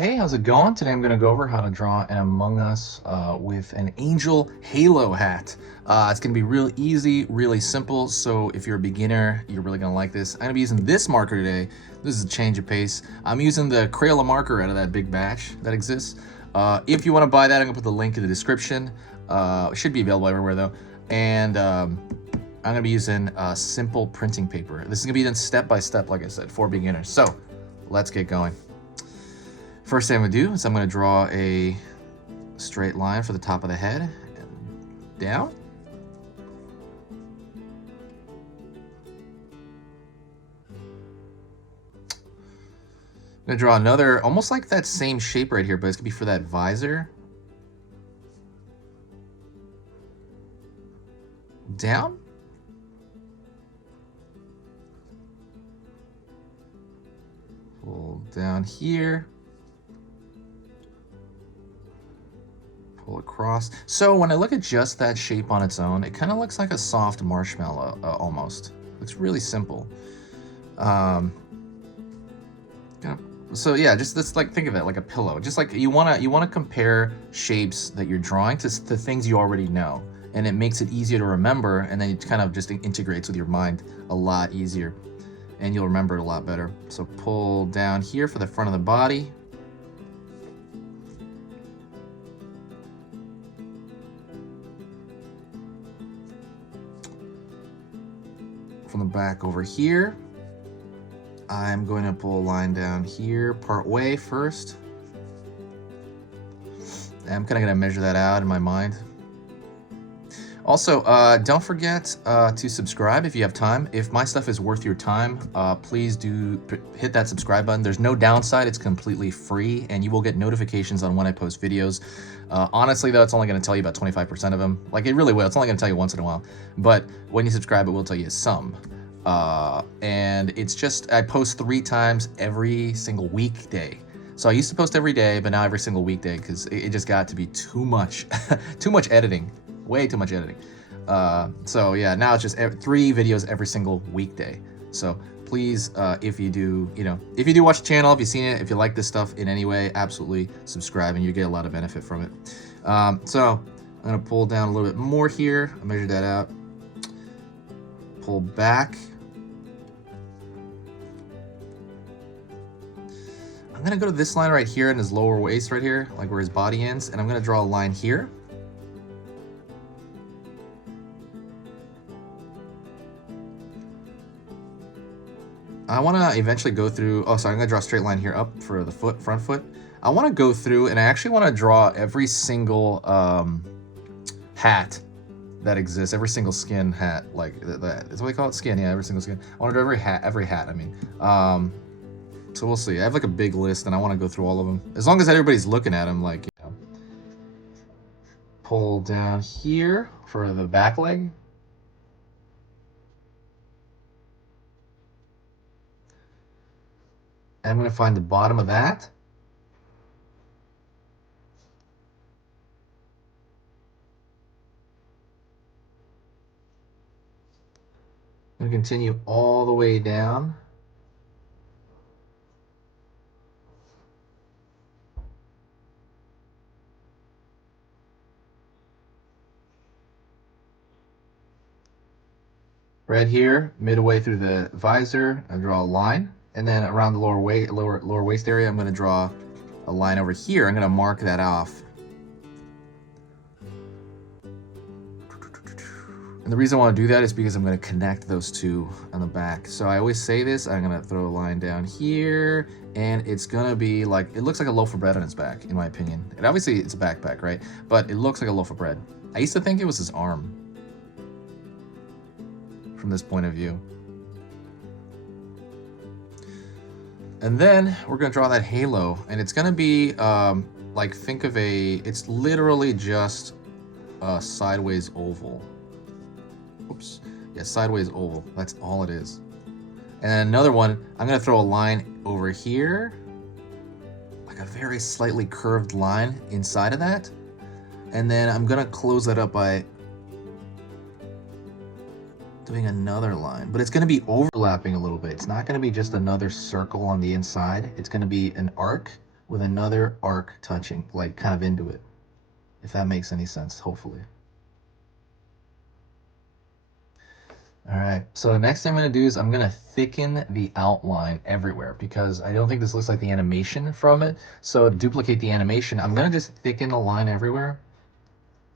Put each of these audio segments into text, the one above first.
Hey, how's it going? Today I'm going to go over how to draw an Among Us with an angel halo hat. It's going to be real easy, really simple, so if you're a beginner, you're really going to like this. I'm going to be using this marker today. This is a change of pace. I'm using the Crayola marker out of that big batch that exists. If you want to buy that, I'm going to put the link in the description. It should be available everywhere though. And I'm going to be using simple printing paper. This is going to be done step by step, like I said, for beginners. So let's get going. First thing I'm going to do is I'm going to draw a straight line for the top of the head and down. I'm going to draw another, almost like that same shape right here, but it's going to be for that visor. Down. Pull down here. Pull across. So when I look at just that shape on its own, it kind of looks like a soft marshmallow almost. Looks really simple. So yeah, just let's like think of it like a pillow. Just like you wanna compare shapes that you're drawing to things you already know, and it makes it easier to remember, and then it kind of just integrates with your mind a lot easier, and you'll remember it a lot better. So pull down here for the front of the body. From the back over here, I'm going to pull a line down here part way first. I'm kind of going to measure that out in my mind. Also, don't forget to subscribe if you have time. If my stuff is worth your time, please do hit that subscribe button. There's no downside. It's completely free, and you will get notifications on when I post videos. Honestly, though, it's only going to tell you about 25% of them. Like, it really will. It's only going to tell you once in a while. But when you subscribe, it will tell you some. And it's just, I post 3 times every single weekday. So I used to post every day, but now every single weekday, because it just got to be too much, too much editing. Way too much editing. So yeah, now it's just 3 videos every single weekday. So please, if you do watch the channel, if you've seen it, if you like this stuff in any way, absolutely subscribe and you get a lot of benefit from it. So I'm gonna pull down a little bit more here. I measured that out. Pull back. I'm gonna go to this line right here in his lower waist right here, like where his body ends, and I'm gonna draw a line here. I want to eventually go through, I'm going to draw a straight line here up for the front foot. I want to go through, and I actually want to draw every single hat that exists, every single skin hat, like that. That's what they call it, skin, yeah, every single skin. I want to draw every hat, I mean. So we'll see. I have like a big list, and I want to go through all of them. As long as everybody's looking at them, like, you know. Pull down here for the back leg. I'm going to find the bottom of that. I'm going to continue all the way down. Right here, midway through the visor, I draw a line. And then around the lower waist area, I'm going to draw a line over here. I'm going to mark that off. And the reason I want to do that is because I'm going to connect those two on the back. So I always say this, I'm going to throw a line down here, and it's going to be like, it looks like a loaf of bread on his back, in my opinion. And obviously it's a backpack, right? But it looks like a loaf of bread. I used to think it was his arm from this point of view. And then we're going to draw that halo, and it's going to be like, think of it's literally just a sideways oval. Oops. Yeah, sideways oval. That's all it is. And then another one, I'm going to throw a line over here, like a very slightly curved line inside of that. And then I'm going to close that up by doing another line, but it's going to be overlapping a little bit. It's not going to be just another circle on the inside. It's going to be an arc with another arc touching, like kind of into it, if that makes any sense, hopefully. All right, so the next thing I'm going to do is I'm going to thicken the outline everywhere because I don't think this looks like the animation from it. So to duplicate the animation, I'm going to just thicken the line everywhere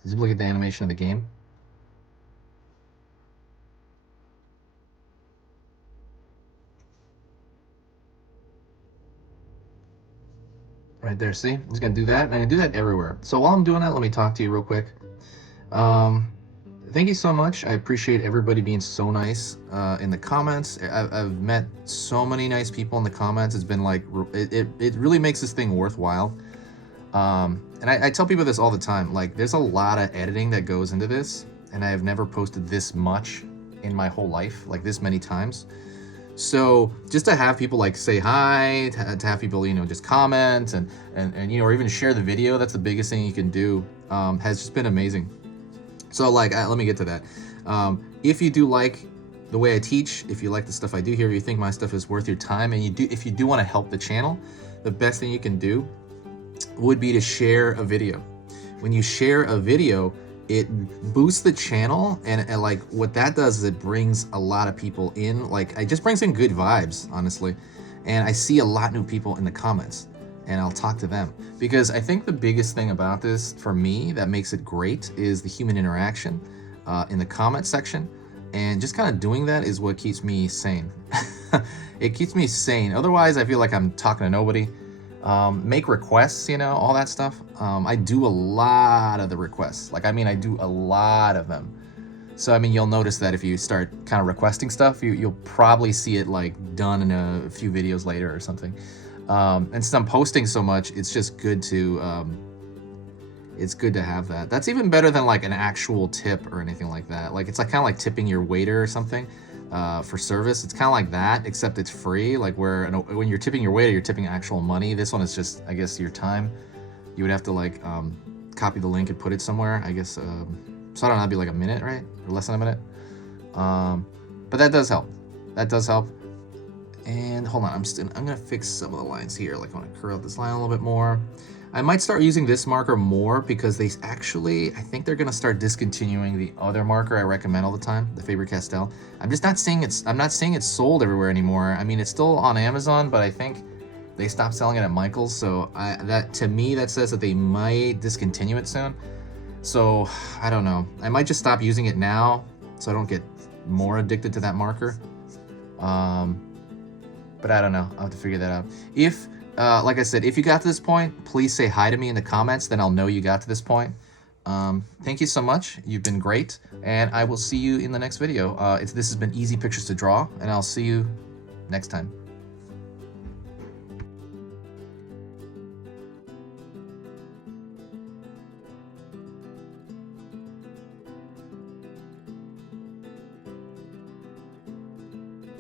to duplicate the animation of the game. Right there, see? I'm just going to do that, and I do that everywhere. So while I'm doing that, let me talk to you real quick. Thank you so much. I appreciate everybody being so nice in the comments. I've met so many nice people in the comments. It's been like, it really makes this thing worthwhile. And I tell people this all the time, like there's a lot of editing that goes into this, and I have never posted this much in my whole life, like this many times. So just to have people like say hi, to have people, you know, just comment and you know, or even share the video, that's the biggest thing you can do, has just been amazing. So like, let me get to that. If you do like the way I teach, if you like the stuff I do here, if you think my stuff is worth your time, and if you do want to help the channel, the best thing you can do would be to share a video. When you share a video, it boosts the channel, and like what that does is it brings a lot of people in. Like it just brings in good vibes, honestly. And I see a lot of new people in the comments, and I'll talk to them, because I think the biggest thing about this for me that makes it great is the human interaction in the comment section, and just kind of doing that is what keeps me sane. It keeps me sane. Otherwise, I feel like I'm talking to nobody. Make requests, you know, all that stuff. I do a lot of the requests. Like, I mean, I do a lot of them. So, I mean, you'll notice that if you start kind of requesting stuff, you'll probably see it like done in a few videos later or something. And since I'm posting so much, it's just good to, have that. That's even better than like an actual tip or anything like that. Like, it's like kind of like tipping your waiter or something. For service, it's kind of like that, except it's free. Like where when you're tipping your waiter, you're tipping actual money. This one is just, I guess, your time. You would have to like copy the link and put it somewhere, I guess. So I don't know, that'd be like a minute, right? Or less than a minute. But that does help. That does help. And hold on, I'm gonna fix some of the lines here. Like I want to curl this line a little bit more. I might start using this marker more because they actually, I think they're gonna start discontinuing the other marker I recommend all the time, the Faber-Castell. I'm not seeing it's sold everywhere anymore. I mean, it's still on Amazon, but I think they stopped selling it at Michael's. So to me, that says that they might discontinue it soon. So I don't know. I might just stop using it now so I don't get more addicted to that marker. But I don't know. I'll have to figure that out. If like I said, if you got to this point, please say hi to me in the comments, then I'll know you got to this point. Thank you so much. You've been great, and I will see you in the next video. This has been Easy Pictures to Draw, and I'll see you next time.